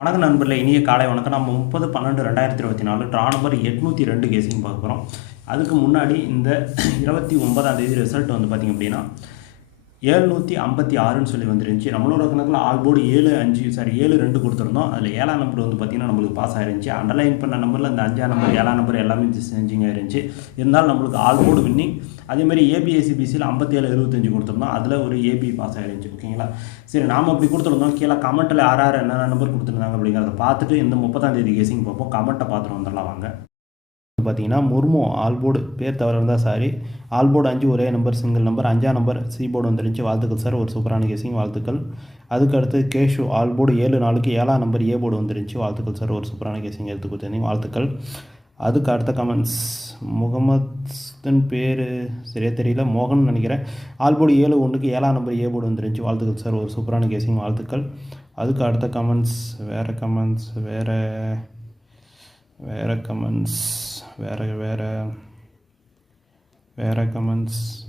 வணக்கம் நண்பர்களே, இனிய காலை வணக்கம். நம்ம 30/12/2024 ட்ரா நம்பர் 802 கேசிங் பார்க்க போகிறோம். அதுக்கு முன்னாடி இந்த 29ஆம் தேதி ரிசல்ட் வந்து பார்த்திங்க அப்படின்னா 756ன்னு சொல்லி வந்துருந்துச்சு. நம்மளோட கணக்கில் ஆல் போர்டு 7-2 கொடுத்துருந்தோம். அதில் 7ஆம் நம்பர் வந்து பார்த்திங்கன்னா நம்மளுக்கு பாஸ் ஆயிருந்துச்சு. அண்டர்லைன் பண்ண நம்பரில் இந்த 5ஆம் நம்பர் 7ஆம் நம்பர் எல்லாமே சேஞ்சிங் ஆயிருந்துச்சு. இருந்தாலும் நம்மளுக்கு ஆல் போர்டு வின்னிங். அதேமாதிரி ஏபிஎஸ்சிபிசியில் 57-25 கொடுத்துருந்தோம். அதில் ஒரு ஏபி பாஸ் ஆயிருந்துச்சு. ஓகேங்களா? சரி, நாம் அப்படி கொடுத்துருந்தோம். கீழே கமெண்ட்டில் யார் என்னென்ன நம்பர் கொடுத்துருந்தாங்க அப்படிங்கிறத பார்த்துட்டு இந்த 30ஆம் தேதி கேசிங் பார்ப்போம். கமெண்ட்டை பார்த்துட்டு வந்துடலாம் வாங்க. பார்த்தீங்கன்னா முர்மு ஆல் போர்டு பேர் தவறு இருந்தால் சாரி. ஆல் போர்டு 5 ஒரே நம்பர் சிங்கிள் நம்பர். 5ஆம் நம்பர் சி போர்டு வந்துருந்துச்சு. வாழ்த்துக்கள் சார், ஒரு சூப்பரான கேசிங், வாழ்த்துக்கள். அதுக்கு அடுத்து கேஷு ஆல் போர்டு 7-4 7ஆம் நம்பர் ஏ போர்டு வந்துருந்துச்சு. வாழ்த்துக்கள் சார், ஒரு சூப்பரான கேசிங் எடுத்து கொடுத்துருந்தீங்க, வாழ்த்துக்கள். அதுக்கு அடுத்த கமெண்ட்ஸ் முகமதுன்னு பேர் சரியாக தெரியல, மோகன் நினைக்கிறேன். ஆல் போர்டு 7-1 7ஆம் நம்பர் ஏ போர்டு வந்துருந்துச்சு. வாழ்த்துக்கள் சார், ஒரு சூப்பரான கேசிங், வாழ்த்துக்கள். அதுக்கு அடுத்த கமெண்ட்ஸ் வேறு கமெண்ட்ஸ்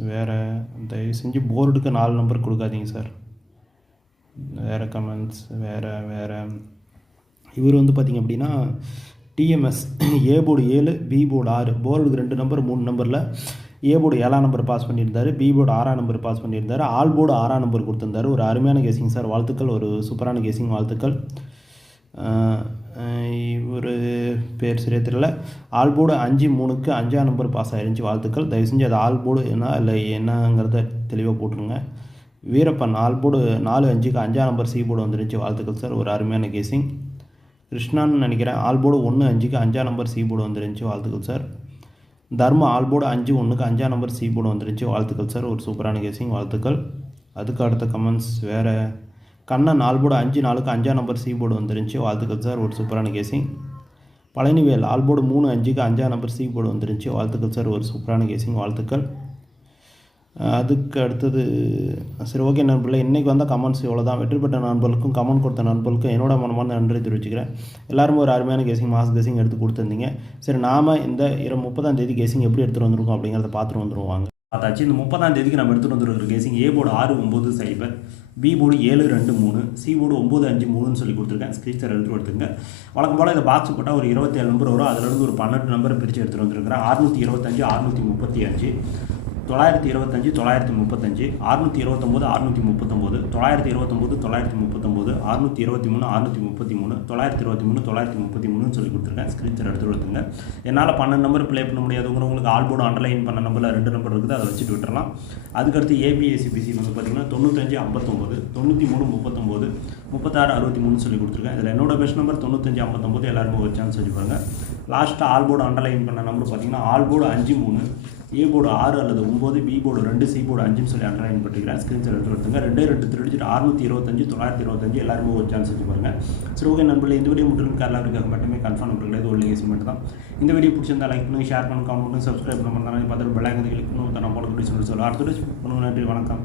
வேறு தயவு செஞ்சு போர்டுக்கு 4 நம்பர் கொடுக்காதீங்க சார். வேறு கமெண்ட்ஸ் வேறு இவர் வந்து பார்த்திங்க அப்படின்னா TMS A board 7 B board 6 போர்டுக்கு 2 நம்பர் 3 நம்பரில் ஏ போர்டு 7ஆம் நம்பர் பாஸ் பண்ணியிருந்தார், பி போர்டு 6ஆம் நம்பர் பாஸ் பண்ணியிருந்தார், ஆல் போர்டு 6ஆம் நம்பர் கொடுத்துருந்தார். ஒரு அருமையான கேசிங் சார், வாழ்த்துக்கள், ஒரு சூப்பரான கேசிங், வாழ்த்துக்கள். ஒரு பேர் சரியாக தெரியல. ஆல் போர்டு 5-3 5ஆம் நம்பர் பாஸ் ஆயிருந்துச்சு, வாழ்த்துக்கள். தயவு செஞ்சு அது ஆல் போர்டு என்ன இல்லை என்னங்கிறத தெளிவாக போட்டுருங்க. வீரப்பன் ஆல் போர்டு 4-5 5ஆம் நம்பர் சி போர்டு வந்துருந்துச்சு, வாழ்த்துக்கள் சார், ஒரு அருமையான கேசிங். கிருஷ்ணான்னு நினைக்கிறேன். ஆல் போர்டு 1-5 5ஆம் நம்பர் சி போர்டு வந்துருந்துச்சு, வாழ்த்துக்கள் சார். தர்மா ஆல் போர்டு 5-1 5ஆம் நம்பர் சி போர்டு வந்துருந்துச்சு, வாழ்த்துக்கள் சார், ஒரு சூப்பரான கேசிங், வாழ்த்துக்கள். அதுக்கு அடுத்த கமெண்ட்ஸ் வேறு கண்ணன் ஆல் போர்டு 5-4 5ஆம் நம்பர் சி போர்டு வந்துருந்துச்சு, வாழ்த்துக்கள் சார், ஒரு சூப்பரான கேசிங். பழனிவேல் ஆல் போர்டு 3-5 5ஆம் நம்பர் சி போர்டு வந்துருந்துச்சு, வாழ்த்துக்கள் சார், ஒரு சூப்பரான கேசிங், வாழ்த்துக்கள். அதுக்கு அடுத்தது சரி, ஓகே நண்பர்களே, இன்றைக்கி வந்தால் கமெண்ட்ஸ் இவ்வளோ தான். வெற்றி பெற்ற நண்பர்களுக்கும் கமெண்ட் கொடுத்த நண்பர்களுக்கும் என்னோட மனமான நன்றி தெரிவிச்சுக்கிறேன். எல்லாருமே ஒரு அருமையான கேசிங், மாஸ் கேசிங் எடுத்து கொடுத்துருந்தீங்க. சரி, நாம் இந்த 30ஆம் தேதி கேசிங் எப்படி எடுத்துகிட்டு வந்துருக்கோம் அப்படிங்கிறத பார்த்துட்டு வந்துருவாங்க. பார்த்தாச்சு. இந்த 30ஆம் தேதிக்கு நம்ம எடுத்துகிட்டு வந்துருக்கிற casing A board 6-9-0, B board 7-2-3, C board 9-5-3ன்னு சொல்லி கொடுத்துருக்கேன். ஸ்க்ரீன்ஷாட் எடுத்துங்க. வழக்கம் போல் இந்த பாக்ஸ் போட்டால் ஒரு 27 நம்பர் வரும். அதிலிருந்து ஒரு 12 நம்பரை பிரித்து எடுத்துகிட்டு வந்துருக்கிறேன். 625 635 925 935 629 639 929 939 623 633 923 933 சொல்லி கொடுத்துருக்கேன். ஸ்க்ரீன்ஷாட் எடுத்து கொடுத்துங்க. என்னால் 12 நம்பர் ப்ளே பண்ண முடியாதவங்களுக்கு ஆல் போர்டு அண்டர்லைன் பண்ண நம்பரில் 2 நம்பர் இருக்குது, அதை வச்சுட்டு விட்டுறலாம். அதுக்கடுத்து ஏபிஎஸ்சிபிசி வந்து பார்த்திங்கன்னா 95 59 93 39 36 63 சொல்லி கொடுத்துருக்கேன். இதில் என்னோட பெஸ்ட் நம்பர் 95 59 எல்லாருமே ஒரு சான்ஸ் வச்சு பாருங்கள். லாஸ்ட்டாக ஆல் போர்டு அண்டர்லைன் பண்ண நம்பர் பார்த்திங்கன்னா ஆல் போர்டு 5-3 ஏ போர்டு 6 அல்லது 9, பி போர்டு 2, சி போர்டு 5ன்னு சொல்லி அண்டர்லைன் பண்ணிக்கிறேன். ஸ்க்ரீன்ஷாட் எடுத்து கொடுத்துங்க. 2 திருடிச்சிட்டு 625 925 எல்லாருமே ஒரு சான்ஸ் வச்சு பாருங்கள். சரி, ஓகே நண்பர்களே, இந்த வீடியோ முற்றிலும் கேரளாவுக்காக மட்டுமே கன்ஃபார்ம் நம்பர்கள் இது ஒரு கேசிங் மட்டும் தான். இந்த வீடியோ பிடிச்சிருந்தா லைக் பண்ணுங்கள், ஷேர் பண்ணுங்கள், கமெண்ட் பண்ணுங்கள், சப்ஸ்கிரைப் பண்ண மாதிரி பார்த்துட்டு பெல் ஐக்கனை கிளிக் பண்ணுங்கள். நான் போட சொல்லி அடுத்த நன்றி, வணக்கம்.